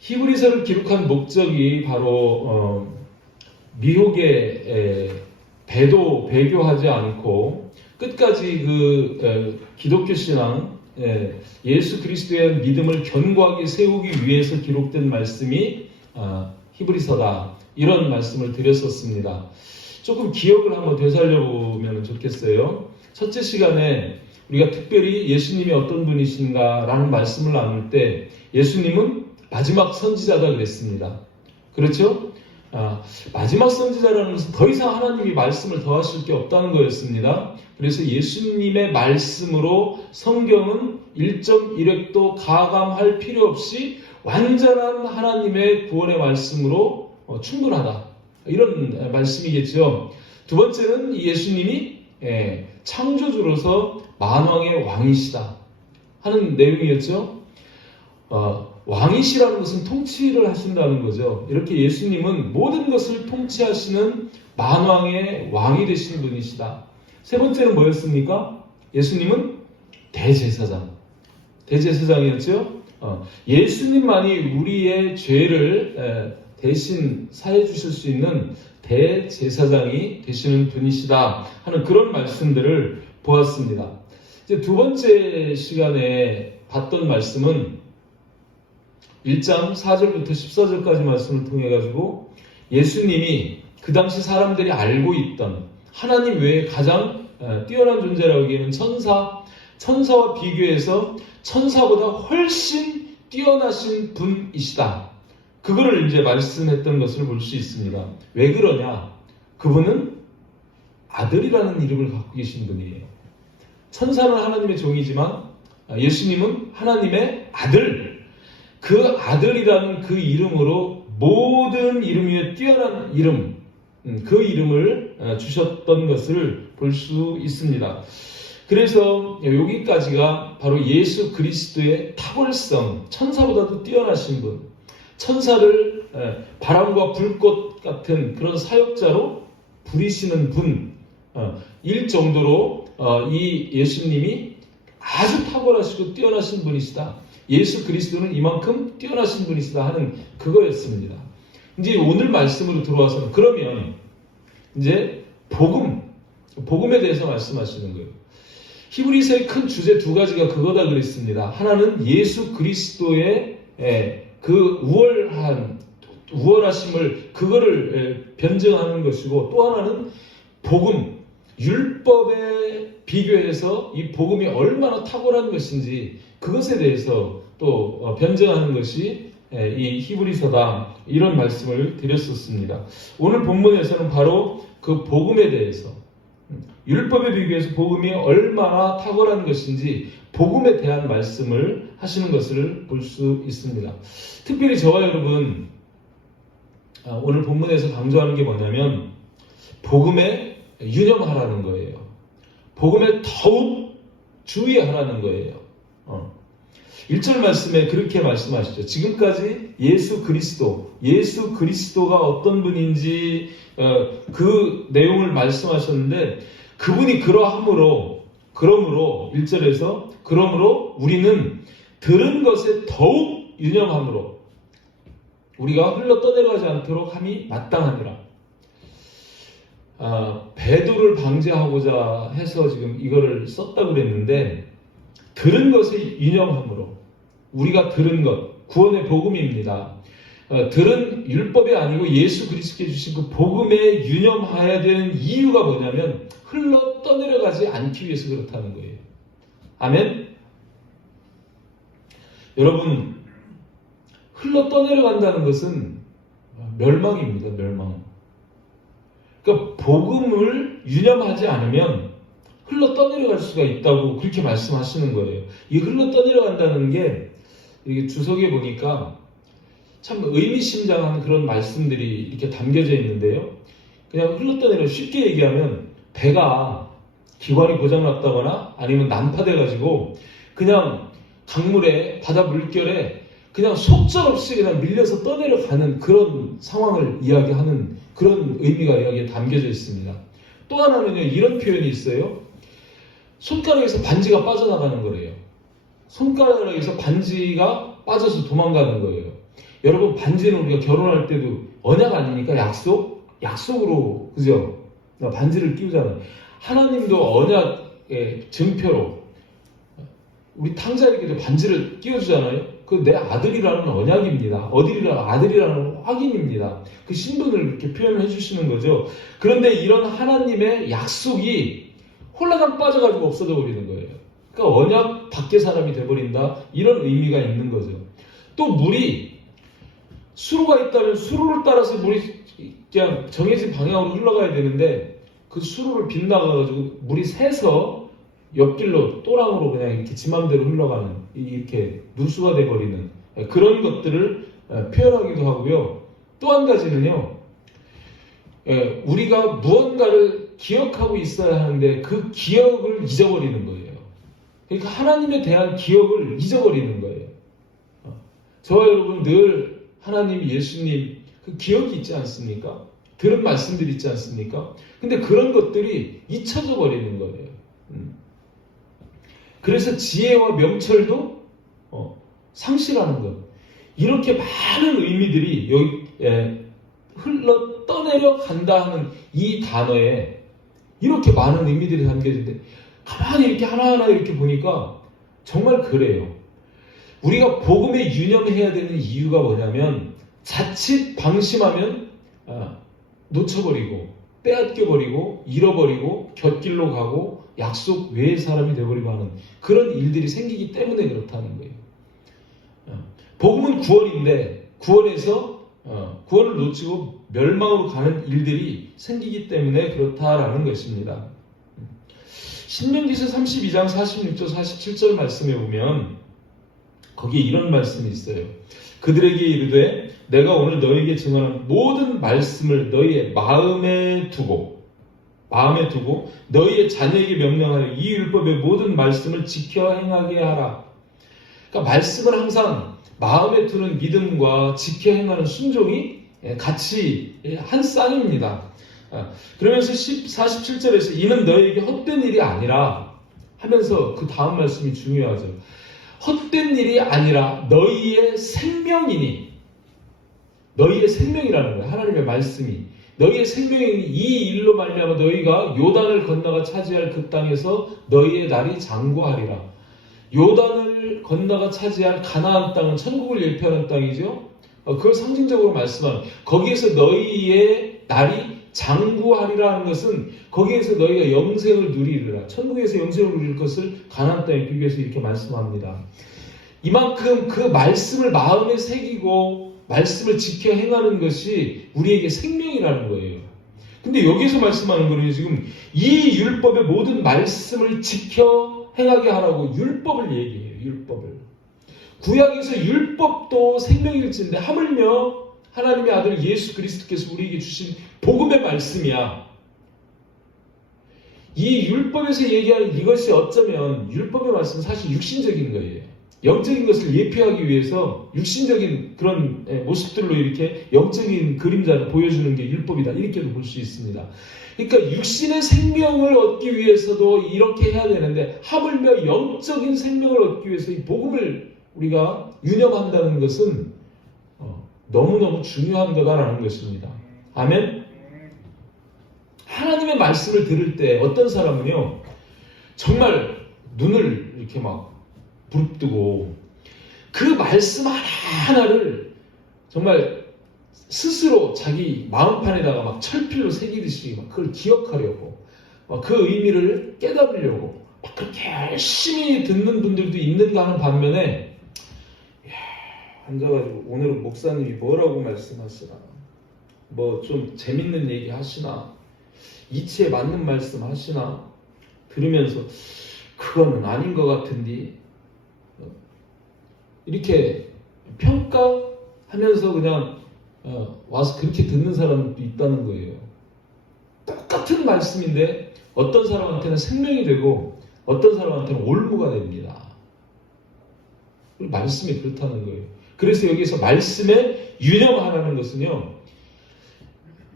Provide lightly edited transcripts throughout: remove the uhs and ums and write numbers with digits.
히브리서를 기록한 목적이 바로 미혹에 배교하지 않고 끝까지 기독교 신앙, 예수 그리스도의 믿음을 견고하게 세우기 위해서 기록된 말씀이 히브리서다, 이런 말씀을 드렸었습니다. 조금 기억을 한번 되살려보면 좋겠어요. 첫째 시간에 우리가 특별히 예수님이 어떤 분이신가 라는 말씀을 나눌 때 예수님은 마지막 선지자다 그랬습니다. 그렇죠? 마지막 선지자라는 것은 더 이상 하나님이 말씀을 더하실 게 없다는 거였습니다. 그래서 예수님의 말씀으로 성경은 1.1획도 가감할 필요 없이 완전한 하나님의 구원의 말씀으로 충분하다, 이런 말씀이겠죠. 두 번째는 예수님이 창조주로서 만왕의 왕이시다 하는 내용이었죠. 왕이시라는 것은 통치를 하신다는 거죠. 이렇게 예수님은 모든 것을 통치하시는 만왕의 왕이 되신 분이시다. 세 번째는 뭐였습니까? 예수님은 대제사장이었죠. 예수님만이 우리의 죄를 대신 사해 주실 수 있는 대제사장이 되시는 분이시다 하는 그런 말씀들을 보았습니다. 이제 두 번째 시간에 봤던 말씀은 1장 4절부터 14절까지 말씀을 통해 가지고 예수님이 그 당시 사람들이 알고 있던 하나님 외에 가장 뛰어난 존재라고 하기에는 천사와 비교해서 천사보다 훨씬 뛰어나신 분이시다, 그거를 이제 말씀했던 것을 볼 수 있습니다. 왜 그러냐? 그분은 아들이라는 이름을 갖고 계신 분이에요. 천사는 하나님의 종이지만 예수님은 하나님의 아들, 그 아들이라는 그 이름으로 모든 이름 위에 뛰어난 이름, 그 이름을 주셨던 것을 볼 수 있습니다. 그래서 여기까지가 바로 예수 그리스도의 탁월성, 천사보다도 뛰어나신 분, 천사를 바람과 불꽃 같은 그런 사역자로 부리시는 분일 정도로 이 예수님이 아주 탁월하시고 뛰어나신 분이시다, 예수 그리스도는 이만큼 뛰어나신 분이시다 하는 그거였습니다. 이제 오늘 말씀으로 들어와서는 그러면 이제 복음에 대해서 말씀하시는 거예요. 히브리서의 큰 주제 두 가지가 그거다 그랬습니다. 하나는 예수 그리스도의 그 우월하심을 그거를 변증하는 것이고, 또 하나는 복음, 율법에 비교해서 이 복음이 얼마나 탁월한 것인지 그것에 대해서 또 변증하는 것이 이 히브리서다, 이런 말씀을 드렸었습니다. 오늘 본문에서는 바로 그 복음에 대해서, 율법에 비교해서 복음이 얼마나 탁월한 것인지 복음에 대한 말씀을 하시는 것을 볼 수 있습니다. 특별히 저와 여러분 오늘 본문에서 강조하는 게 뭐냐면 복음에 유념하라는 거예요. 복음에 더욱 주의하라는 거예요. 1절 말씀에 그렇게 말씀하시죠. 지금까지 예수 그리스도가 어떤 분인지 그 내용을 말씀하셨는데, 그분이 그러므로 1절에서 그러므로 우리는 들은 것에 더욱 유념함으로 우리가 흘러 떠내려가지 않도록 함이 마땅하니라. 배도를 방지하고자 해서 지금 이거를 썼다고 그랬는데, 들은 것에 유념함으로, 우리가 들은 것, 구원의 복음입니다. 들은 율법이 아니고 예수 그리스도께 주신 그 복음에 유념해야 되는 이유가 뭐냐면 흘러 떠내려가지 않기 위해서 그렇다는 거예요. 아멘? 여러분, 흘러 떠내려간다는 것은 멸망입니다. 멸망. 그러니까 복음을 유념하지 않으면 흘러 떠내려갈 수가 있다고 그렇게 말씀하시는 거예요. 이 흘러 떠내려간다는 게 이게 주석에 보니까 참 의미심장한 그런 말씀들이 이렇게 담겨져 있는데요. 그냥 흘러 떠내려, 쉽게 얘기하면 배가 기관이 고장났다거나 아니면 난파돼가지고 그냥 강물에, 바다 물결에 그냥 속절없이 그냥 밀려서 떠내려가는 그런 상황을 이야기하는 그런 의미가 여기에 담겨져 있습니다. 또 하나는요, 이런 표현이 있어요. 손가락에서 반지가 빠져나가는 거래요. 손가락에서 반지가 빠져서 도망가는 거예요. 여러분 반지는 우리가 결혼할 때도 언약 아닙니까? 약속으로 그죠? 반지를 끼우잖아요. 하나님도 언약의 증표로 우리 탕자에게도 반지를 끼워주잖아요. 그 내 아들이라는 언약입니다. 아들이라는 확인입니다. 그 신분을 이렇게 표현을 해주시는 거죠. 그런데 이런 하나님의 약속이 홀라당 빠져가지고 없어져 버리는 거예요. 그러니까 언약 밖의 사람이 돼버린다. 이런 의미가 있는 거죠. 또 물이 수로가 있다면 수로를 따라서 물이 그냥 정해진 방향으로 흘러가야 되는데 그 수로를 빗나가가지고 물이 새서 옆길로 또랑으로 그냥 이렇게 지 맘대로 흘러가는 이렇게 누수가 돼버리는 그런 것들을 표현하기도 하고요. 또 한 가지는요. 우리가 무언가를 기억하고 있어야 하는데 그 기억을 잊어버리는 거예요. 그러니까 하나님에 대한 기억을 잊어버리는 거예요. 저와 여러분 늘 하나님, 예수님 그 기억이 있지 않습니까? 들은 말씀들이 있지 않습니까? 근데 그런 것들이 잊혀져 버리는 거예요. 그래서 지혜와 명철도 상실하는 것. 이렇게 많은 의미들이 여기 흘러 떠내려 간다 하는 이 단어에 이렇게 많은 의미들이 담겨있는데 가만히 이렇게 하나하나 이렇게 보니까 정말 그래요. 우리가 복음에 유념해야 되는 이유가 뭐냐면 자칫 방심하면 놓쳐버리고 빼앗겨버리고 잃어버리고 곁길로 가고 약속 외의 사람이 되어버리고 하는 그런 일들이 생기기 때문에 그렇다는 거예요. 복음은 구원인데 구원에서 구원을 놓치고 멸망으로 가는 일들이 생기기 때문에 그렇다라는 것입니다. 신명기서 32장 46절 47절 말씀에 보면 거기에 이런 말씀이 있어요. 그들에게 이르되 내가 오늘 너에게 증언한 모든 말씀을 너희의 마음에 두고 너희의 자녀에게 명령하여 이 율법의 모든 말씀을 지켜 행하게 하라. 그러니까 말씀을 항상 마음에 두는 믿음과 지켜 행하는 순종이 같이 한 쌍입니다. 그러면서 47절에서 이는 너희에게 헛된 일이 아니라 하면서 그 다음 말씀이 중요하죠. 헛된 일이 아니라 너희의 생명이니 너희의 생명이라는 거예요. 하나님의 말씀이 너희의 생명이니 이 일로 말미암아 너희가 요단을 건너가 차지할 그 땅에서 너희의 날이 장구하리라. 요단을 건너가 차지할 가나안 땅은 천국을 예표하는 땅이죠. 그걸 상징적으로 말씀하는 거기에서 너희의 날이 장구하리라 하는 것은 거기에서 너희가 영생을 누리리라. 천국에서 영생을 누릴 것을 가나안 땅에 비교해서 이렇게 말씀합니다. 이만큼 그 말씀을 마음에 새기고 말씀을 지켜 행하는 것이 우리에게 생명이라는 거예요. 근데 여기서 말씀하는 거는 지금 이 율법의 모든 말씀을 지켜 행하게 하라고 율법을 얘기해요. 율법을. 구약에서 율법도 생명일진데 하물며 하나님의 아들 예수 그리스도께서 우리에게 주신 복음의 말씀이야. 이 율법에서 얘기하는 이것이 어쩌면 율법의 말씀은 사실 육신적인 거예요. 영적인 것을 예표하기 위해서 육신적인 그런 모습들로 이렇게 영적인 그림자를 보여주는 게 율법이다. 이렇게도 볼 수 있습니다. 그러니까 육신의 생명을 얻기 위해서도 이렇게 해야 되는데 하물며 영적인 생명을 얻기 위해서 이 복음을 우리가 유념한다는 것은 너무너무 중요한 거다라는 것입니다. 아멘? 하나님의 말씀을 들을 때 어떤 사람은요 정말 눈을 이렇게 막 부릅뜨고 그 말씀 하나하나를 정말 스스로 자기 마음판에다가 막 철필로 새기듯이 막 그걸 기억하려고 막 그 의미를 깨달으려고 막 그렇게 열심히 듣는 분들도 있는가 하는 반면에 앉아가지고 오늘은 목사님이 뭐라고 말씀하시나 뭐 좀 재밌는 얘기 하시나 이치에 맞는 말씀 하시나 들으면서 그거는 아닌 것 같은데 이렇게 평가하면서 그냥 와서 그렇게 듣는 사람도 있다는 거예요. 똑같은 말씀인데 어떤 사람한테는 생명이 되고 어떤 사람한테는 올무가 됩니다. 말씀이 그렇다는 거예요. 그래서 여기서 말씀에 유념하라는 것은요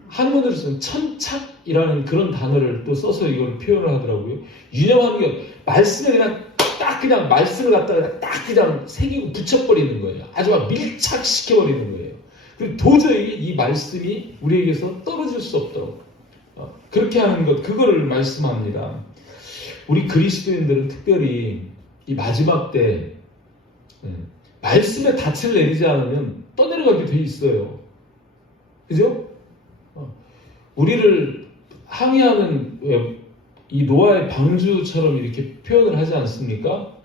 한문으로 쓰면 천착이라는 그런 단어를 또 써서 이걸 표현을 하더라고요. 유념하는 게 말씀에 그냥 딱 그냥 말씀을 갖다가 딱 그냥 새기고 붙여버리는 거예요. 아주 막 밀착시켜버리는 거예요. 그리고 도저히 이 말씀이 우리에게서 떨어질 수 없도록 그렇게 하는 것, 그거를 말씀합니다. 우리 그리스도인들은 특별히 이 마지막 때 말씀에 닻을 내리지 않으면 떠내려가게 돼 있어요. 그죠? 우리를 항해하는 이 노아의 방주처럼 이렇게 표현을 하지 않습니까?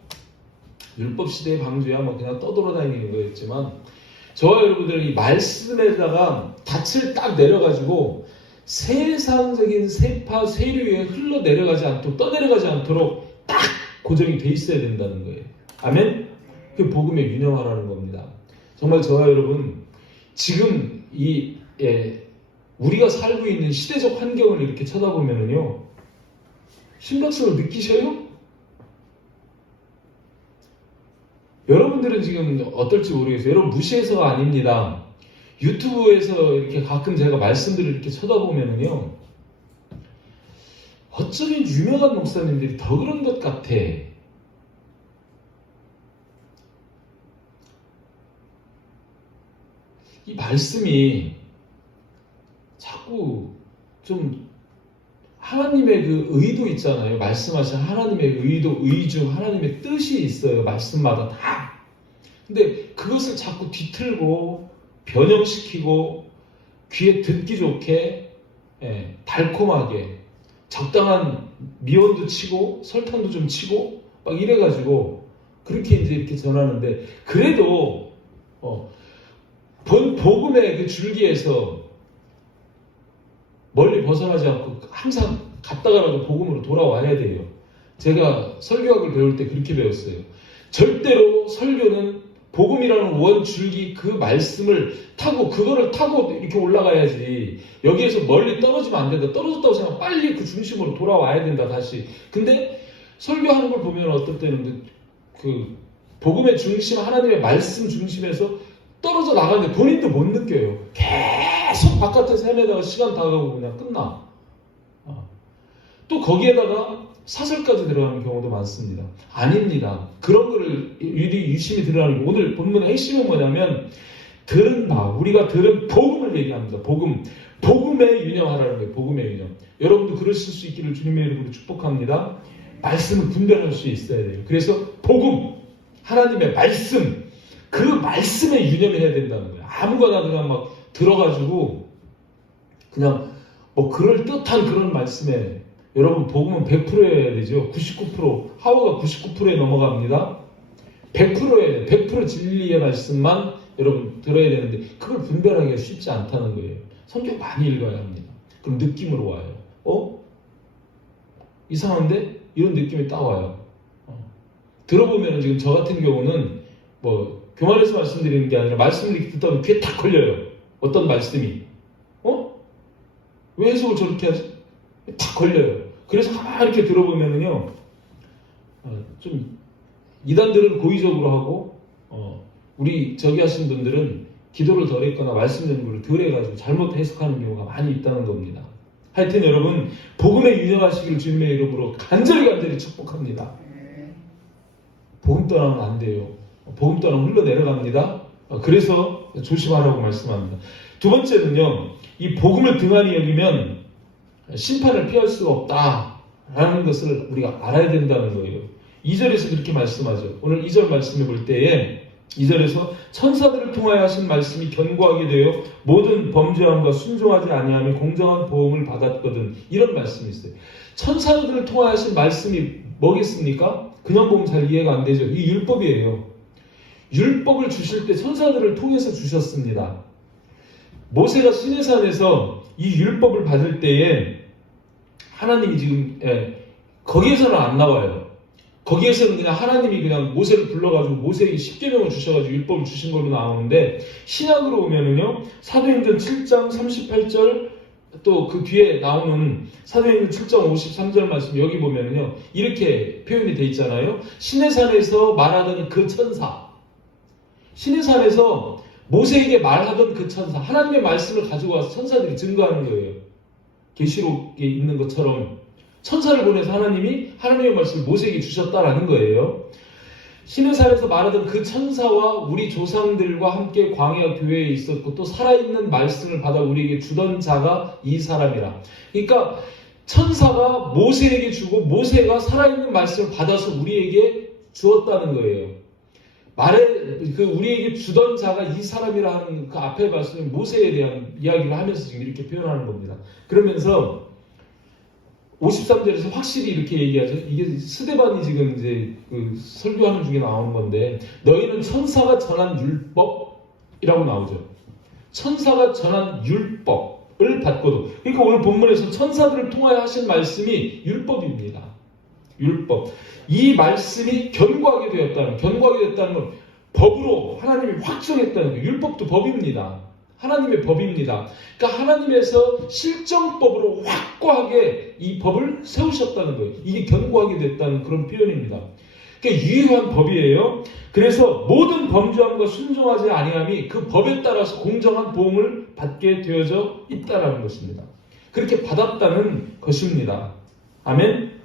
율법 시대의 방주야 뭐 그냥 떠돌아다니는 거였지만 저와 여러분들은 이 말씀에다가 닻을 딱 내려가지고 세상적인 세파 세류 위에 흘러 내려가지 않도록 떠내려가지 않도록 딱 고정이 돼 있어야 된다는 거예요. 아멘? 그 복음에 유념하라는 겁니다. 정말 저와 여러분 지금 우리가 살고 있는 시대적 환경을 이렇게 쳐다보면요 심각성을 느끼셔요? 여러분들은 지금 어떨지 모르겠어요. 여러분 무시해서가 아닙니다. 유튜브에서 이렇게 가끔 제가 말씀들을 이렇게 쳐다보면요 어쩌면 유명한 목사님들이 더 그런 것 같아. 이 말씀이 자꾸 좀 하나님의 그 의도 있잖아요. 말씀하신 하나님의 의도, 의중, 하나님의 뜻이 있어요. 말씀마다 다. 근데 그것을 자꾸 뒤틀고 변형시키고 귀에 듣기 좋게 달콤하게 적당한 미원도 치고 설탕도 좀 치고 막 이래가지고 그렇게 이제 이렇게 전하는데 그래도 본 복음의 그 줄기에서 멀리 벗어나지 않고 항상 갔다가라도 복음으로 돌아와야 돼요. 제가 설교학을 배울 때 그렇게 배웠어요. 절대로 설교는 복음이라는 원 줄기 그 말씀을 타고 그거를 타고 이렇게 올라가야지. 여기에서 멀리 떨어지면 안 된다. 떨어졌다고 생각하면 빨리 그 중심으로 돌아와야 된다 다시. 근데 설교하는 걸 보면 어떨 때는 그 복음의 중심 하나님의 말씀 중심에서 떨어져 나가는데 본인도 못 느껴요. 계속 바깥에서 헤매다가 시간 다 가고 그냥 끝나. 또 거기에다가 사설까지 들어가는 경우도 많습니다. 아닙니다. 그런 거를 유심히 들어가는 거. 오늘 본문의 핵심은 뭐냐면 우리가 들은 복음을 얘기합니다. 복음에 유념하라는 거예요. 복음에 유념. 여러분도 그러실 수 있기를 주님의 이름으로 축복합니다. 말씀을 분별할 수 있어야 돼요. 그래서 복음, 하나님의 말씀, 그 말씀에 유념해야 된다는 거예요. 아무거나 그냥 막 들어가지고 그냥 뭐 그럴 듯한 그런 말씀에 여러분 복음은 100%여야 되죠. 99% 하와가 99%에 넘어갑니다. 100%여야 돼. 100% 진리의 말씀만 여러분 들어야 되는데 그걸 분별하기가 쉽지 않다는 거예요. 성경 많이 읽어야 합니다. 그럼 느낌으로 와요. 이상한데? 이런 느낌이 딱 와요. 들어보면 지금 저 같은 경우는 뭐 교만해서 말씀드리는 게 아니라 말씀을 이렇게 듣다 보면 귀에 딱 걸려요. 어떤 말씀이. 왜 해석을 저렇게 하지? 딱 걸려요. 그래서 가만히 이렇게 들어보면은요, 좀, 이단들은 고의적으로 하고, 우리 저기 하신 분들은 기도를 덜 했거나 말씀 연구를 덜 해가지고 잘못 해석하는 경우가 많이 있다는 겁니다. 하여튼 여러분, 복음에 유념하시기를 주님의 이름으로 간절히 축복합니다. 복음 떠나면 안 돼요. 복음 떠나면 흘러내려갑니다. 그래서 조심하라고 말씀합니다. 두 번째는요, 이 복음을 등한히 여기면 심판을 피할 수가 없다라는 것을 우리가 알아야 된다는 거예요. 2절에서 그렇게 말씀하죠. 오늘 2절 말씀을 볼 때에 2절에서 천사들을 통하여 하신 말씀이 견고하게 되어 모든 범죄함과 순종하지 아니하며 공정한 보응을 받았거든. 이런 말씀이 있어요. 천사들을 통하여 하신 말씀이 뭐겠습니까? 그냥 보면 잘 이해가 안 되죠. 이 율법이에요. 율법을 주실 때 천사들을 통해서 주셨습니다. 모세가 시내산에서 이 율법을 받을 때에 하나님이 지금 거기에서는 안 나와요. 거기에서는 그냥 하나님이 그냥 모세를 불러가지고 모세에게 십계명을 주셔가지고 율법을 주신 걸로 나오는데 신약으로 오면은요 사도행전 7장 38절 또 그 뒤에 나오는 사도행전 7장 53절 말씀 여기 보면은요 이렇게 표현이 돼 있잖아요. 시내산에서 말하던 그 천사, 시내산에서 모세에게 말하던 그 천사, 하나님의 말씀을 가지고 와서 천사들이 증거하는 거예요. 계시록에 있는 것처럼 천사를 보내서 하나님이 하나님의 말씀을 모세에게 주셨다라는 거예요. 시내산에서 말하던 그 천사와 우리 조상들과 함께 광야 교회에 있었고 또 살아있는 말씀을 받아 우리에게 주던 자가 이 사람이라. 그러니까 천사가 모세에게 주고 모세가 살아있는 말씀을 받아서 우리에게 주었다는 거예요. 우리에게 주던 자가 이 사람이라 하는 그 앞에 말씀은 모세에 대한 이야기를 하면서 지금 이렇게 표현하는 겁니다. 그러면서 53절에서 확실히 이렇게 얘기하죠. 이게 스데반이 지금 이제 그 설교하는 중에 나온 건데, 너희는 천사가 전한 율법이라고 나오죠. 천사가 전한 율법을 받고도. 그러니까 오늘 본문에서 천사들을 통하여 하신 말씀이 율법입니다. 율법. 이 말씀이 견고하게 됐다는 건 법으로 하나님이 확정했다는 거예요. 율법도 법입니다. 하나님의 법입니다. 그러니까 하나님에서 실정법으로 확고하게 이 법을 세우셨다는 거예요. 이게 견고하게 됐다는 그런 표현입니다. 그러니까 유효한 법이에요. 그래서 모든 범죄함과 순종하지 아니함이 그 법에 따라서 공정한 보응을 받게 되어져 있다는 것입니다. 그렇게 받았다는 것입니다. 아멘.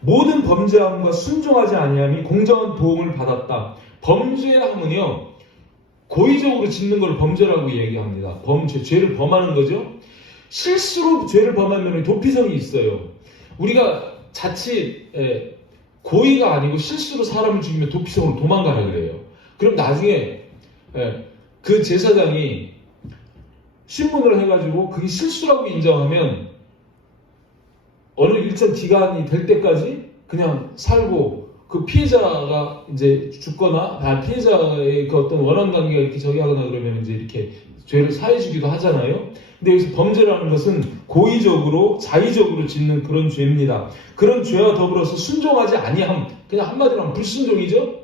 모든 범죄함과 순종하지 아니함이 공정한 보응을 받았다. 범죄함은요, 고의적으로 짓는 걸 범죄라고 얘기합니다. 죄를 범하는 거죠. 실수로 죄를 범하면 도피성이 있어요. 우리가 자칫 고의가 아니고 실수로 사람을 죽이면 도피성으로 도망가라 그래요. 그럼 나중에 그 제사장이 신문을 해가지고 그게 실수라고 인정하면 어느 일정 기간이 될 때까지 그냥 살고, 그 피해자가 이제 죽거나, 피해자의 그 어떤 원한 관계가 이렇게 저기 하거나 그러면 이제 이렇게 죄를 사해주기도 하잖아요. 근데 여기서 범죄라는 것은 고의적으로, 자의적으로 짓는 그런 죄입니다. 그런 죄와 더불어서 순종하지 아니함, 그냥 한마디로 하면 불순종이죠?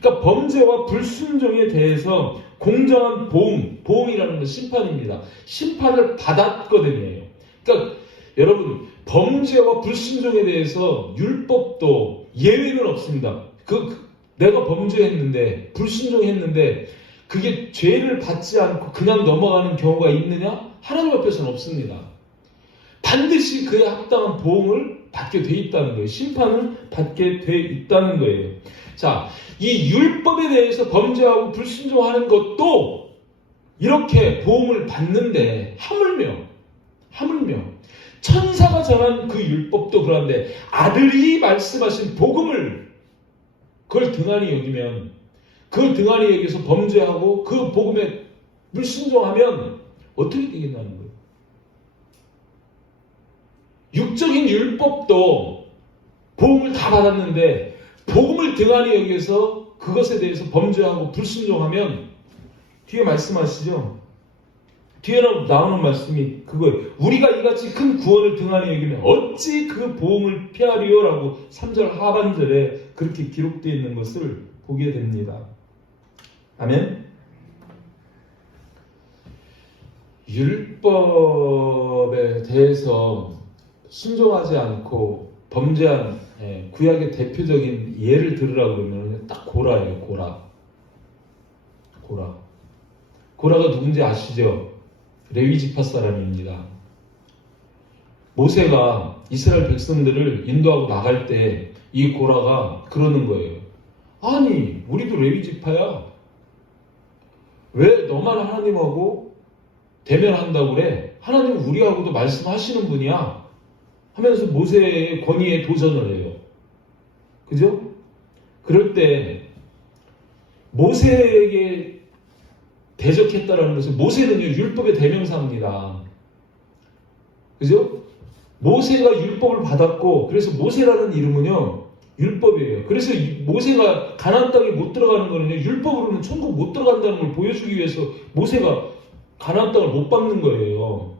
그러니까 범죄와 불순종에 대해서 공정한 보응이라는 건 심판입니다. 심판을 받았거든요. 그러니까 여러분, 범죄와 불순종에 대해서 율법도 예외는 없습니다. 내가 범죄했는데, 불순종했는데, 그게 죄를 받지 않고 그냥 넘어가는 경우가 있느냐? 하나님 앞에서는 없습니다. 반드시 그에 합당한 보응을 받게 돼 있다는 거예요. 심판을 받게 돼 있다는 거예요. 자, 이 율법에 대해서 범죄하고 불순종하는 것도 이렇게 보응을 받는데, 하물며 천사가 전한 그 율법도 그런데 아들이 말씀하신 복음을 그걸 등한히 여기면, 그 등한히 여기서 범죄하고 그 복음에 불순종하면 어떻게 되겠냐는 거예요. 육적인 율법도 복음을 다 받았는데 복음을 등한히 여기서 그것에 대해서 범죄하고 불순종하면, 뒤에 말씀하시죠. 뒤에 나오는 말씀이 그거예요. 우리가 이같이 큰 구원을 등한히 여기면 어찌 그 보응을 피하리요? 라고 3절 하반절에 그렇게 기록되어 있는 것을 보게 됩니다. 아멘. 율법에 대해서 순종하지 않고 범죄한 구약의 대표적인 예를 들으라고 그러면 딱 고라예요. 고라가 누군지 아시죠? 레위 지파 사람입니다. 모세가 이스라엘 백성들을 인도하고 나갈 때 이 고라가 그러는 거예요. 아니, 우리도 레위 지파야. 왜 너만 하나님하고 대면한다고 그래? 하나님은 우리하고도 말씀하시는 분이야. 하면서 모세의 권위에 도전을 해요. 그죠? 그럴 때 모세에게 대적했다라는 것은, 모세는요 율법의 대명사입니다. 그죠? 모세가 율법을 받았고, 그래서 모세라는 이름은요 율법이에요. 그래서 모세가 가나안 땅에 못 들어가는 거는요, 율법으로는 천국 못 들어간다는 걸 보여주기 위해서 모세가 가나안 땅을 못 밟는 거예요.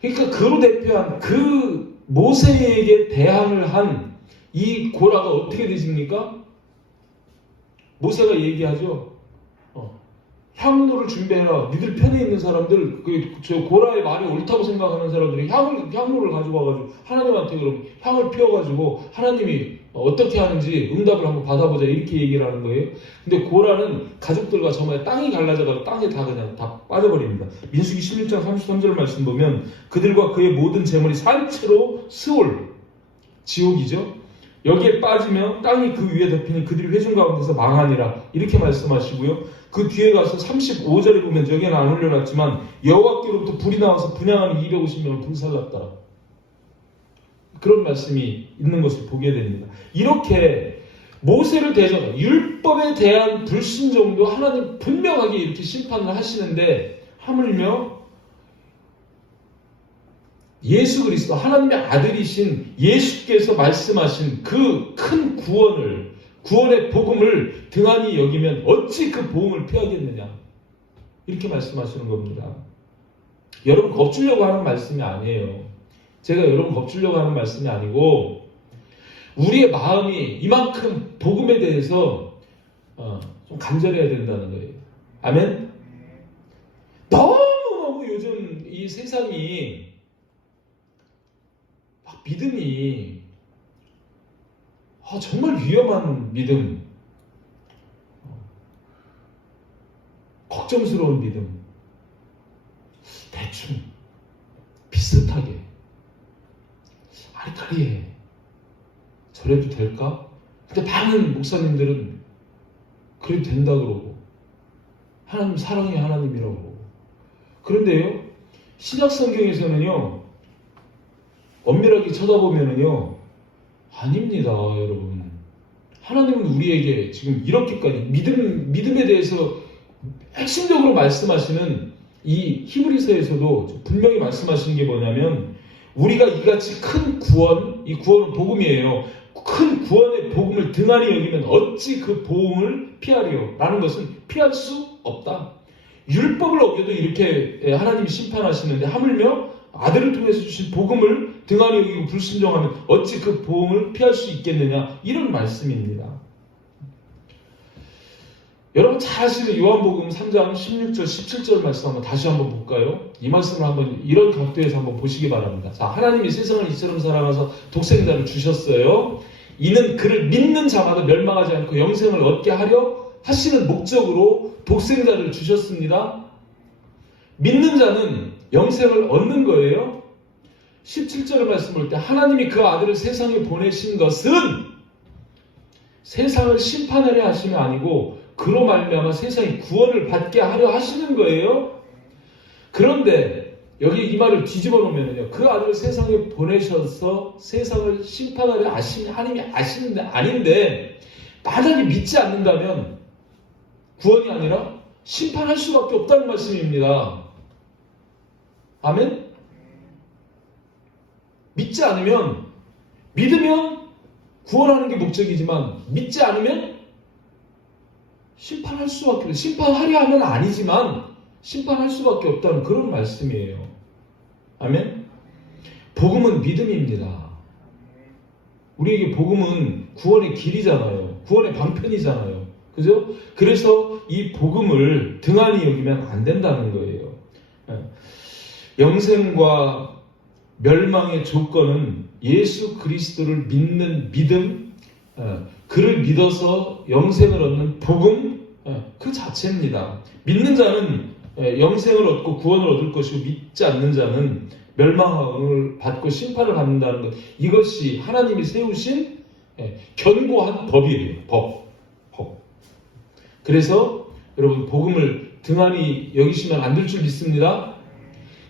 그러니까 그로 대표한 그 모세에게 대항을 한 이 고라가 어떻게 되십니까? 모세가 얘기하죠. 향로를 준비해라. 니들 편에 있는 사람들, 저 고라의 말이 옳다고 생각하는 사람들이 향로를 가지고 와가지고 하나님한테 그럼 향을 피워가지고 하나님이 어떻게 하는지 응답을 한번 받아보자 이렇게 얘기를 하는 거예요. 근데 고라는 가족들과 정말 땅이 갈라져가지고 땅에 다 그냥 다 빠져버립니다. 민수기 16장 33절 말씀 보면 그들과 그의 모든 재물이 산채로 스올 지옥이죠. 여기에 빠지면 땅이 그 위에 덮이니 그들이 회중 가운데서 망하니라 이렇게 말씀하시고요. 그 뒤에 가서 35절에 보면 여기는 안 올려놨지만 여호와께로부터 불이 나와서 분향하는 250명을 불살랐더라. 그런 말씀이 있는 것을 보게 됩니다. 이렇게 모세를 대적한 율법에 대한 불순종도 하나님 분명하게 이렇게 심판을 하시는데 하물며 예수 그리스도 하나님의 아들이신 예수께서 말씀하신 그 큰 구원의 복음을 등한히 여기면 어찌 그 복음을 피하겠느냐 이렇게 말씀하시는 겁니다. 여러분 겁주려고 하는 말씀이 아니에요. 제가 여러분 겁주려고 하는 말씀이 아니고 우리의 마음이 이만큼 복음에 대해서 좀 간절해야 된다는 거예요. 아멘? 너무너무 요즘 이 세상이 막 믿음이 정말 위험한 믿음, 걱정스러운 믿음, 대충 비슷하게 아리까리해 저래도 될까? 근데 많은 목사님들은 그래도 된다 그러고 하나님 사랑의 하나님이라고 그러고 그런데요 신약 성경에서는요 엄밀하게 쳐다보면은요 아닙니다 여러분. 하나님은 우리에게 지금 이렇게까지 믿음에 대해서 핵심적으로 말씀하시는 이 히브리서에서도 분명히 말씀하시는 게 뭐냐면 우리가 이같이 큰 구원, 이 구원은 복음이에요. 큰 구원의 복음을 등한히 여기면 어찌 그 복음을 피하리요? 라는 것은 피할 수 없다. 율법을 어겨도 이렇게 하나님이 심판하시는데 하물며 아들을 통해서 주신 복음을 등한히 여기고 불순종하면 어찌 그 복음을 피할 수 있겠느냐 이런 말씀입니다. 여러분 잘 아시는 요한복음 3장 16절 17절 말씀 한번 다시 한번 볼까요? 이 말씀을 한번 이런 각도에서 한번 보시기 바랍니다. 자, 하나님이 세상을 이처럼 사랑하사 독생자를 주셨어요. 이는 그를 믿는 자마다 멸망하지 않고 영생을 얻게 하려 하시는 목적으로 독생자를 주셨습니다. 믿는 자는 영생을 얻는 거예요. 17절의 말씀 볼 때 하나님이 그 아들을 세상에 보내신 것은 세상을 심판하려 하심이 아니고 그로 말미암아 세상이 구원을 받게 하려 하시는 거예요. 그런데 여기 이 말을 뒤집어 놓으면요, 그 아들을 세상에 보내셔서 세상을 심판하려 하나님이 아시는데 아닌데 만약에 믿지 않는다면 구원이 아니라 심판할 수밖에 없다는 말씀입니다. 아멘? 믿지 않으면 믿으면 구원하는 게 목적이지만 믿지 않으면 심판할 수밖에 없다. 심판하려 하면 아니지만 심판할 수밖에 없다는 그런 말씀이에요. 아멘? 복음은 믿음입니다. 우리에게 복음은 구원의 길이잖아요. 구원의 방편이잖아요. 그죠? 그래서 이 복음을 등한히 여기면 안 된다는 거예요. 영생과 멸망의 조건은 예수 그리스도를 믿는 믿음, 그를 믿어서 영생을 얻는 복음 그 자체입니다. 믿는 자는 영생을 얻고 구원을 얻을 것이고 믿지 않는 자는 멸망을 받고 심판을 받는다는 것, 이것이 하나님이 세우신 견고한 법이에요. 법. 그래서 여러분 복음을 등한히 여기시면 안 될 줄 믿습니다.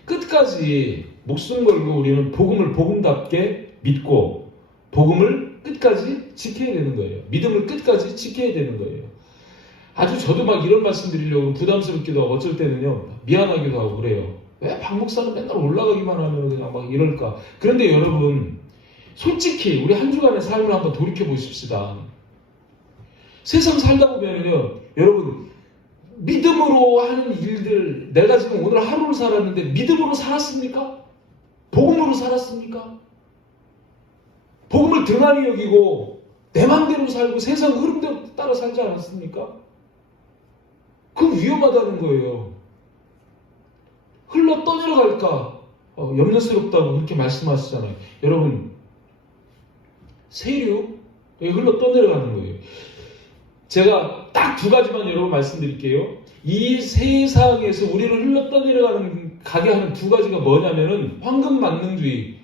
끝까지 목숨 걸고 우리는 복음을 복음답게 믿고 복음을 끝까지 지켜야 되는 거예요. 믿음을 끝까지 지켜야 되는 거예요. 아주 저도 막 이런 말씀 드리려고 부담스럽기도 하고 어쩔 때는요 미안하기도 하고 그래요. 왜 박 목사는 맨날 올라가기만 하면 그냥 막 이럴까. 그런데 여러분 솔직히 우리 한 주간의 삶을 한번 돌이켜 보십시다. 세상 살다 보면요 여러분 믿음으로 하는 일들, 내가 지금 오늘 하루를 살았는데 믿음으로 살았습니까? 복음으로 살았습니까? 복음을 등한히 여기고 내 맘대로 살고 세상 흐름대로 따라 살지 않았습니까? 그건 위험하다는 거예요. 흘러 떠내려갈까 염려스럽다고 그렇게 말씀하시잖아요. 여러분 세류 흘러 떠내려가는 거예요. 제가 딱 두 가지만 여러분 말씀드릴게요. 이 세상에서 우리를 흘러 가게 하는 두 가지가 뭐냐면은 황금만능주의,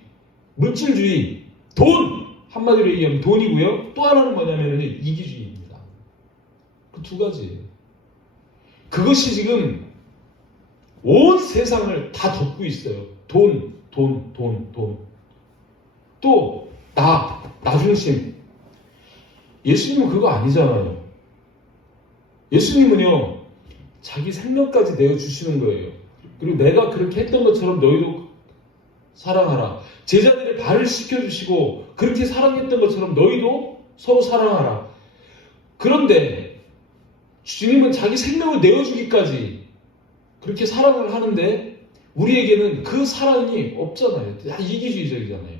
물질주의, 돈! 한마디로 얘기하면 돈이고요. 또 하나는 뭐냐면은 이기주의입니다. 그 두 가지예요. 그것이 지금 온 세상을 다 덮고 있어요. 돈. 또 나 중심. 예수님은 그거 아니잖아요. 예수님은요, 자기 생명까지 내어주시는 거예요. 그리고 내가 그렇게 했던 것처럼 너희도 사랑하라. 제자들의 발을 씻겨주시고 그렇게 사랑했던 것처럼 너희도 서로 사랑하라. 그런데 주님은 자기 생명을 내어주기까지 그렇게 사랑을 하는데 우리에게는 그 사랑이 없잖아요. 다 이기주의적이잖아요.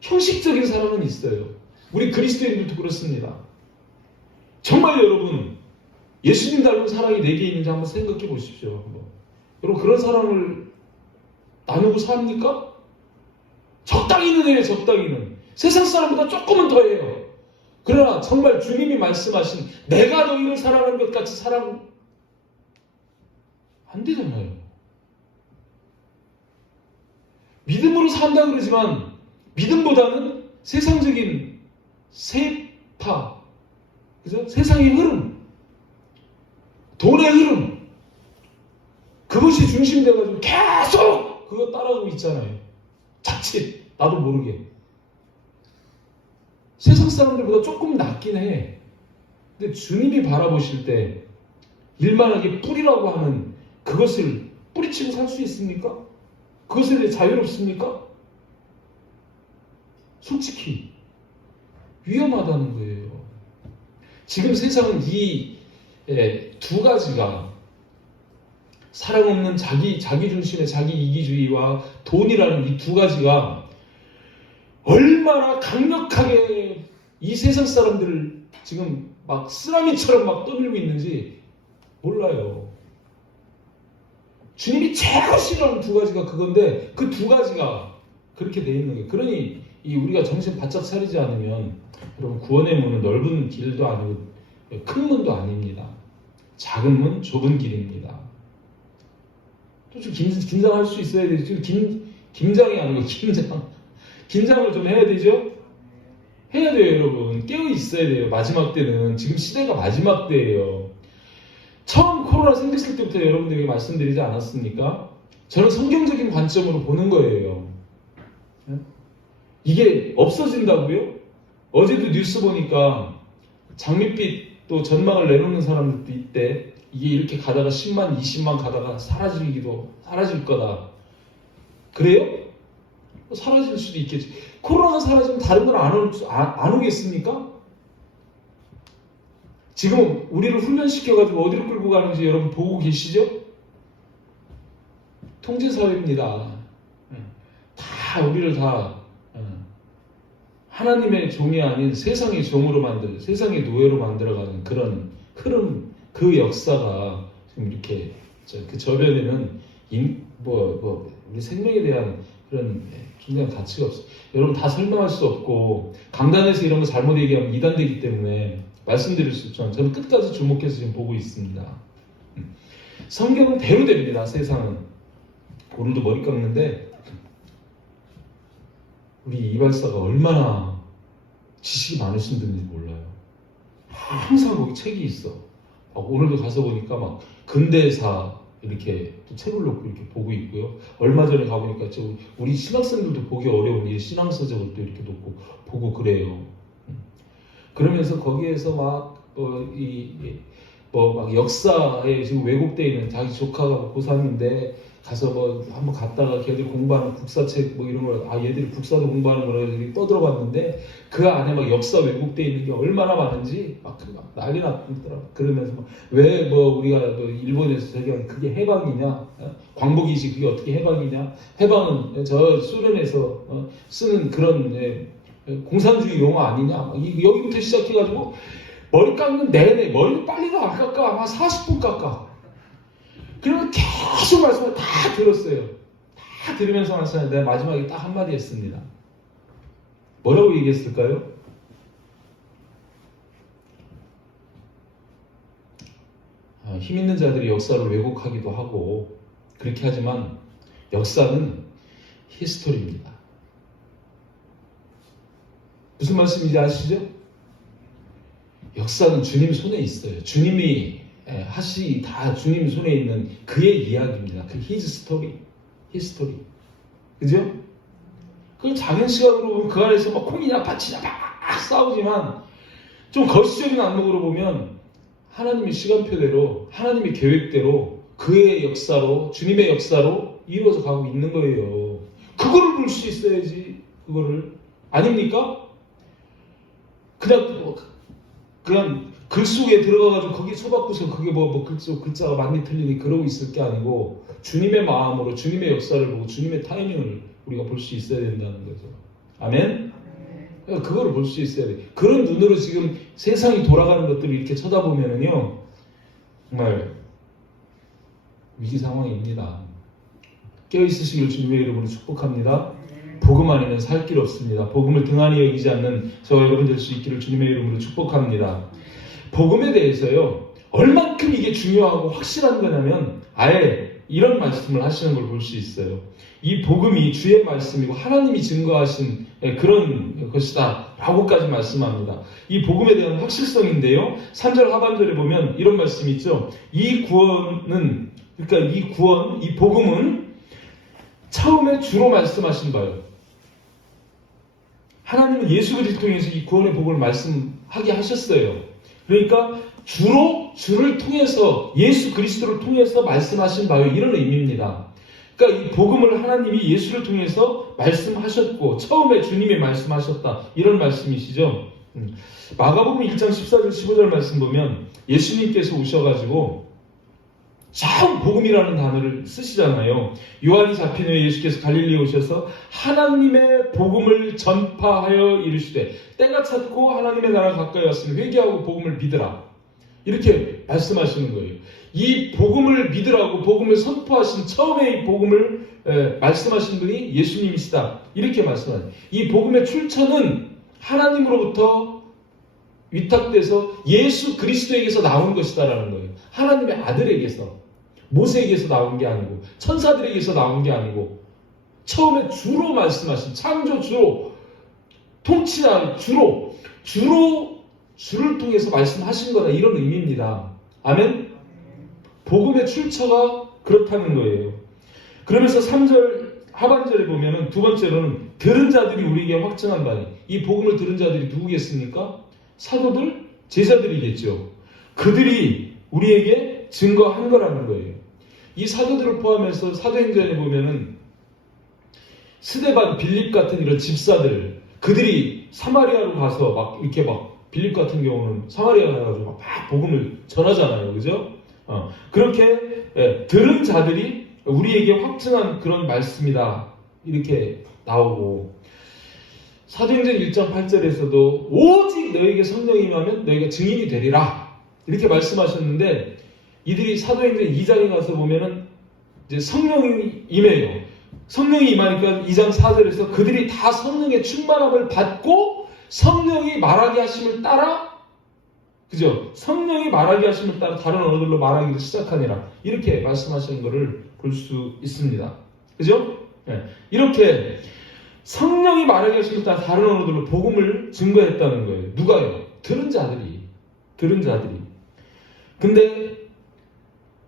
형식적인 사랑은 있어요. 우리 그리스도인들도 그렇습니다. 정말 여러분 예수님 닮은 사랑이 내게 있는지 한번 생각해 보십시오. 여러분 그런 사랑을 나누고 삽니까? 적당히는 해요. 적당히는. 세상 사람보다 조금은 더 해요. 그러나 정말 주님이 말씀하신 내가 너희를 사랑하는 것 같이 사랑 안 되잖아요. 믿음으로 산다 그러지만 믿음보다는 세상적인 세파, 그죠? 세상의 흐름, 돈의 흐름, 그것이 중심이 돼가지고 계속 그거 따라가고 있잖아요. 자칫 나도 모르게. 세상 사람들보다 조금 낫긴 해. 근데 주님이 바라보실 때 일만하게 뿌리라고 하는 그것을 뿌리치고 살 수 있습니까? 그것에 대해 자유롭습니까? 솔직히 위험하다는 거예요. 지금 세상은 이 두 가지가 사랑 없는 자기 중심의 자기 이기주의와 돈이라는 이 두 가지가 얼마나 강력하게 이 세상 사람들을 지금 막 쓰라미처럼 막 떠밀고 있는지 몰라요. 주님이 제일 싫어하는 두 가지가 그건데 그 두 가지가 그렇게 돼 있는 거예요. 그러니 우리가 정신 바짝 차리지 않으면 여러분 구원의 문은 넓은 길도 아니고 큰 문도 아닙니다. 작은 문, 좁은 길입니다. 또 좀 긴장할 수 있어야 되죠. 김장이 아니고 긴장을 좀 해야 되죠. 해야 돼요, 여러분. 깨어 있어야 돼요. 마지막 때는 지금 시대가 마지막 때예요. 처음 코로나 생겼을 때부터 여러분들에게 말씀드리지 않았습니까? 저는 성경적인 관점으로 보는 거예요. 이게 없어진다고요? 어제도 뉴스 보니까 장밋빛 또 전망을 내놓는 사람들도 있대. 이게 이렇게 가다가 10만, 20만 가다가 사라질 거다. 그래요? 사라질 수도 있겠지. 코로나가 사라지면 다른 건 안 오겠습니까? 지금 우리를 훈련시켜가지고 어디로 끌고 가는지 여러분 보고 계시죠? 통제사회입니다. 다 우리를 다 하나님의 종이 아닌 세상의 종으로 세상의 노예로 만들어가는 그런 흐름, 그 역사가 지금 이렇게 그 저변에는 우리 생명에 대한 그런 굉장히 가치가 없어요. 여러분 다 설명할 수 없고 강단에서 이런 거 잘못 얘기하면 이단되기 때문에 말씀드릴 수 있지만 저는 끝까지 주목해서 지금 보고 있습니다. 성경은 대로 됩니다. 세상은. 오늘도 머리 깎는데 우리 이발사가 얼마나 지식이 많으신 분인지 몰라요. 항상 거기 책이 있어. 오늘도 가서 보니까 막 근대사 이렇게 또 책을 놓고 이렇게 보고 있고요. 얼마 전에 가보니까 우리 신학생들도 보기 어려운 이 신앙서적을 또 이렇게 놓고 보고 그래요. 그러면서 거기에서 막 역사에 지금 왜곡되어 있는 자기 조카가 고3인데 가서 한번 갔다가 걔들 공부하는 국사책 이런 걸 얘들이 국사도 공부하는 거라 떠들어봤는데 그 안에 막 역사 왜곡되어 있는 게 얼마나 많은지 막 난리 났더라고. 그러면서 왜 우리가 일본에서 저기 그게 해방이냐, 광복이지 그게 어떻게 해방이냐, 해방은 저 소련에서 쓰는 그런 공산주의 용어 아니냐, 여기부터 시작해가지고 머리 깎는 내내 머리를 빨리도 안 깎아. 아마 40분 깎아. 그러면 계속 말씀을 다 들었어요. 다 들으면서 말씀하는데 내가 마지막에 딱 한마디 했습니다. 뭐라고 얘기했을까요? 힘 있는 자들이 역사를 왜곡하기도 하고 그렇게 하지만 역사는 히스토리입니다. 무슨 말씀인지 아시죠? 역사는 주님 손에 있어요. 주님이 다 주님 손에 있는 그의 이야기입니다. 그 his story, his story. 그죠? 그 작은 시각으로 보면 그 안에서 막 콩이냐 밭이냐 막 싸우지만 좀 거시적인 안목으로 보면 하나님의 시간표대로 하나님의 계획대로 그의 역사로 그의 역사로 이루어져 가고 있는 거예요. 그거를 볼 수 있어야지. 그거를 아닙니까? 그냥 글 속에 들어가가지고 거기 소박구서 그게 글자가 많이 틀리니 그러고 있을 게 아니고 주님의 마음으로 주님의 역사를 보고 주님의 타이밍을 우리가 볼 수 있어야 된다는 거죠. 아멘? 그거를 볼 수 있어야 돼. 그런 눈으로 지금 세상이 돌아가는 것들을 이렇게 쳐다보면은요, 정말 위기 상황입니다. 깨어있으시길 주님의 이름으로 축복합니다. 복음 안에는 살 길 없습니다. 복음을 등한히 여기지 않는 저와 여러분 될 수 있기를 주님의 이름으로 축복합니다. 복음에 대해서요, 얼만큼 이게 중요하고 확실한 거냐면 아예 이런 말씀을 하시는 걸 볼 수 있어요. 이 복음이 주의 말씀이고 하나님이 증거하신 그런 것이다 라고까지 말씀합니다. 이 복음에 대한 확실성인데요, 3절 하반절에 보면 이런 말씀이 있죠. 이 구원은, 그러니까 이 복음은 처음에 주로 말씀하신 바예요. 하나님은 예수 그리스도를 통해서 이 구원의 복음을 말씀하게 하셨어요. 그러니까 주를 통해서 예수 그리스도를 통해서 말씀하신 바예요. 이런 의미입니다. 그러니까 이 복음을 하나님이 예수를 통해서 말씀하셨고 처음에 주님이 말씀하셨다. 이런 말씀이시죠. 마가복음 1장 14절 15절 말씀 보면 예수님께서 오셔가지고 처음 복음이라는 단어를 쓰시잖아요. 요한이 잡힌 후에 예수께서 갈릴리에 오셔서 하나님의 복음을 전파하여 이르시되 때가 찼고 하나님의 나라가 가까이 왔으니 회개하고 복음을 믿으라. 이렇게 말씀하시는 거예요. 이 복음을 믿으라고 복음을 선포하신 처음에 이 복음을 말씀하신 분이 예수님이시다. 이렇게 말씀하세요. 이 복음의 출처는 하나님으로부터 위탁돼서 예수 그리스도에게서 나온 것이다라는 거예요. 하나님의 아들에게서, 모세에게서 나온 게 아니고 천사들에게서 나온 게 아니고 처음에 주로 말씀하신 창조 주로 통치자 주로 주를 통해서 말씀하신 거다. 이런 의미입니다. 아멘? 복음의 출처가 그렇다는 거예요. 그러면서 3절 하반절에 보면은 두 번째로는 들은 자들이 우리에게 확증한 바니, 이 복음을 들은 자들이 누구겠습니까? 사도들, 제자들이겠죠. 그들이 우리에게 증거한 거라는 거예요. 이 사도들을 포함해서 사도행전에 보면은 스데반, 빌립 같은 이런 집사들, 그들이 사마리아로 가서 이렇게 빌립 같은 경우는 사마리아 가가지고 막 복음을 전하잖아요. 그죠? 그렇게 들은 자들이 우리에게 확증한 그런 말씀이다. 이렇게 나오고 사도행전 1장 8절에서도 오직 너에게 성령이 임하면 너희가 증인이 되리라. 이렇게 말씀하셨는데 이들이 사도행전 2장에 가서 보면은 이제 성령이 임해요. 성령이 임하니까 2장 4절에서 그들이 다 성령의 충만함을 받고 성령이 말하게 하심을 따라, 그죠? 성령이 말하게 하심을 따라 다른 언어들로 말하기를 시작하니라. 이렇게 말씀하시는 것을 볼 수 있습니다. 그죠? 네. 이렇게 성령이 말하게 하심을 따라 다른 언어들로 복음을 증거했다는 거예요. 누가요? 들은 자들이. 근데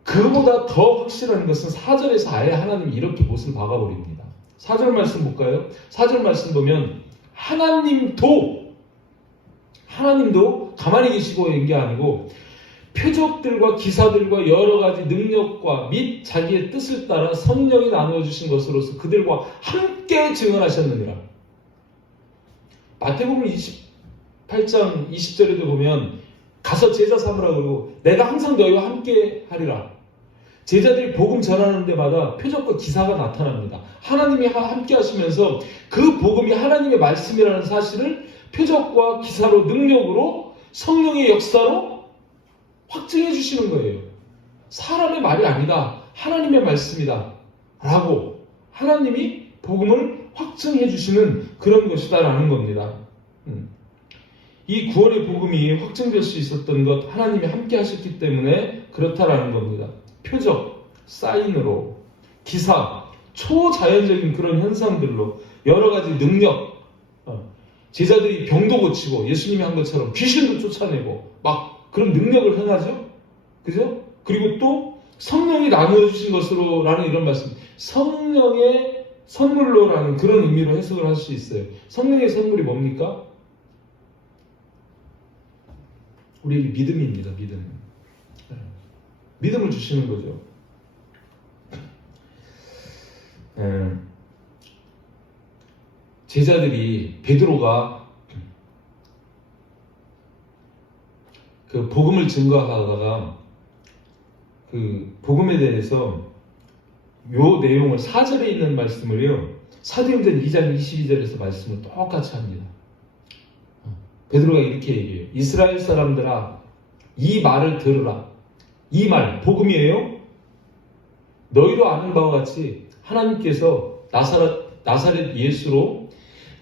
그보다 더 확실한 것은 4절에서 아예 하나님이 이렇게 못을 박아버립니다. 4절 말씀 볼까요? 4절 말씀 보면 하나님도 가만히 계시고 있는 게 아니고 표적들과 기사들과 여러 가지 능력과 및 자기의 뜻을 따라 성령이 나누어 주신 것으로서 그들과 함께 증언하셨느니라. 마태복음 28장 20절에도 보면 가서 제자 삼으라 그러고 내가 항상 너희와 함께 하리라. 제자들이 복음 전하는 데마다 표적과 기사가 나타납니다. 하나님이 함께 하시면서 그 복음이 하나님의 말씀이라는 사실을 표적과 기사로, 능력으로, 성령의 역사로 확증해 주시는 거예요. 사람의 말이 아니다. 하나님의 말씀이다. 라고 하나님이 복음을 확증해 주시는 그런 것이다 라는 겁니다. 이 구원의 복음이 확증될 수 있었던 것, 하나님이 함께 하셨기 때문에 그렇다라는 겁니다. 표적, 사인으로, 기사, 초자연적인 그런 현상들로, 여러 가지 능력, 제자들이 병도 고치고 예수님이 한 것처럼 귀신도 쫓아내고 막 그런 능력을 행하죠. 그죠? 그리고 또 성령이 나누어 주신 것으로라는 이런 말씀, 성령의 선물로라는 그런 의미로 해석을 할 수 있어요. 성령의 선물이 뭡니까? 우리에게 믿음입니다. 믿음. 믿음을 주시는 거죠. 제자들이, 베드로가 그 복음을 증거하다가 그 복음에 대해서 요 내용을 4절에 있는 말씀을요, 사도행전 2장 22절에서 말씀을 똑같이 합니다. 베드로가 이렇게 얘기해요. 이스라엘 사람들아, 이 말을 들으라. 이 말, 복음이에요. 너희도 아는 바와 같이 하나님께서 나사렛 예수로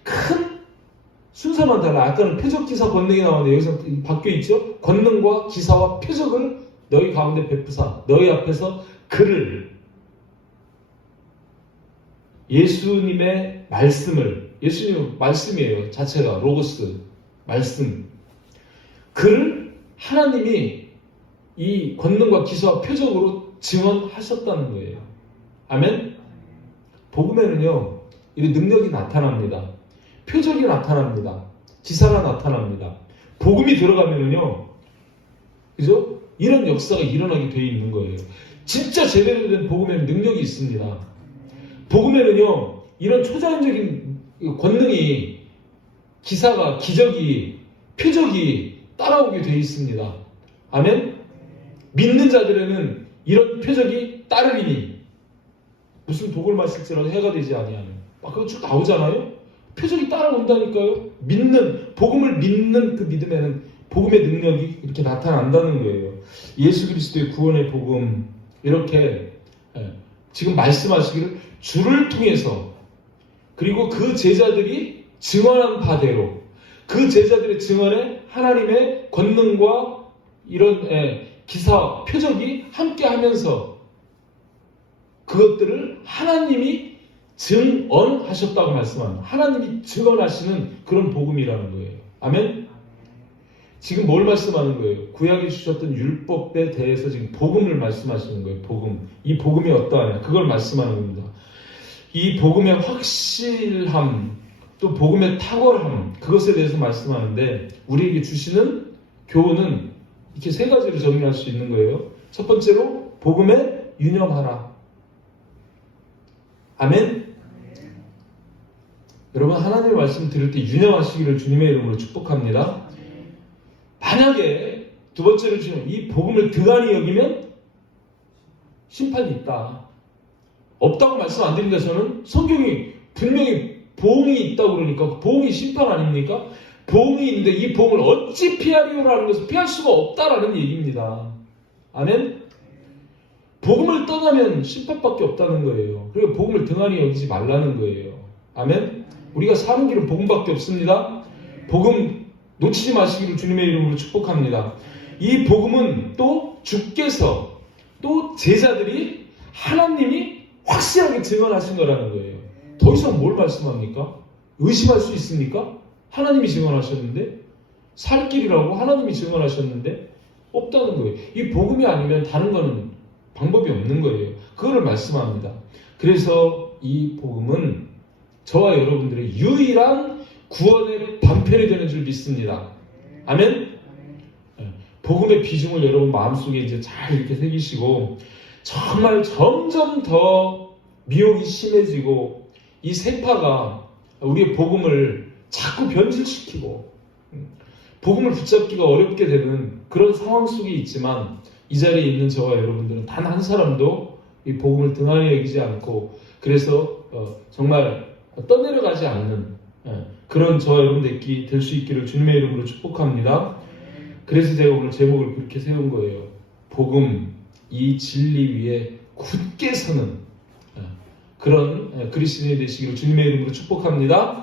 큰 순서만 달라. 아까는 표적, 기사, 권능이 나오는데 여기서 바뀌어 있죠. 권능과 기사와 표적을 너희 가운데 베푸사 너희 앞에서 그를, 예수님의 말씀을, 예수님의 말씀이에요. 자체가 로고스, 말씀. 그를 하나님이 이 권능과 기사와 표적으로 증언하셨다는 거예요. 아멘? 복음에는요, 이런 능력이 나타납니다. 표적이 나타납니다. 기사가 나타납니다. 복음이 들어가면은요, 그죠? 이런 역사가 일어나게 되어 있는 거예요. 진짜 제대로 된 복음에는 능력이 있습니다. 복음에는요, 이런 초자연적인 권능이, 기사가, 기적이, 표적이 따라오게 되어 있습니다. 아멘? 믿는 자들에는 이런 표적이 따르리니, 무슨 독을 마실지라도 해가 되지 아니하는, 그거 쭉 나오잖아요. 표적이 따라온다니까요. 복음을 믿는 그 믿음에는 복음의 능력이 이렇게 나타난다는 거예요. 예수 그리스도의 구원의 복음, 이렇게 지금 말씀하시기를 주를 통해서, 그리고 그 제자들이 증언한 바대로, 그 제자들의 증언에 하나님의 권능과 이런 기사, 표적이 함께 하면서 그것들을 하나님이 증언하셨다고 말씀합니다. 하나님이 증언하시는 그런 복음이라는 거예요. 아멘? 지금 뭘 말씀하는 거예요? 구약에 주셨던 율법에 대해서 지금 복음을 말씀하시는 거예요. 복음. 이 복음이 어떠하냐? 그걸 말씀하는 겁니다. 이 복음의 확실함, 또 복음의 탁월함, 그것에 대해서 말씀하는데, 우리에게 주시는 교훈은 이렇게 세 가지로 정리할 수 있는 거예요. 첫 번째로 복음에 유념하라. 아멘? 여러분, 하나님의 말씀 들을 때 유념하시기를 주님의 이름으로 축복합니다. 만약에 두 번째로 주시는 이 복음을 등한히 여기면 심판이 있다. 없다고 말씀 안 드립니다. 저는 성경이 분명히 보응이 있다고 그러니까 보응이 심판 아닙니까? 보응이 있는데 이 보응을 어찌 피하리오라는 것을 피할 수가 없다라는 얘기입니다. 아멘? 복음을 떠나면 심판밖에 없다는 거예요. 그리고 복음을 등한히 여기지 말라는 거예요. 아멘? 우리가 사는 길은 복음밖에 없습니다. 복음 놓치지 마시기를 주님의 이름으로 축복합니다. 이 복음은 또 주께서, 또 제자들이, 하나님이 확실하게 증언하신 거라는 거예요. 더 이상 뭘 말씀합니까? 의심할 수 있습니까? 하나님이 증언하셨는데, 살 길이라고 하나님이 증언하셨는데 없다는 거예요. 이 복음이 아니면 다른 거는 방법이 없는 거예요. 그거를 말씀합니다. 그래서 이 복음은 저와 여러분들의 유일한 구원의 방편이 되는 줄 믿습니다. 아멘? 복음의 비중을 여러분 마음속에 이제 잘 이렇게 새기시고, 정말 점점 더 미혹이 심해지고, 이 세파가 우리의 복음을 자꾸 변질시키고, 복음을 붙잡기가 어렵게 되는 그런 상황 속에 있지만, 이 자리에 있는 저와 여러분들은 단 한 사람도 이 복음을 등한히 여기지 않고, 그래서 정말 떠내려가지 않는 그런 저와 여러분들이 될 수 있기를 주님의 이름으로 축복합니다. 그래서 제가 오늘 제목을 그렇게 세운 거예요. 복음, 이 진리 위에 굳게 서는 그런 그리스도인이 되시기를 주님의 이름으로 축복합니다.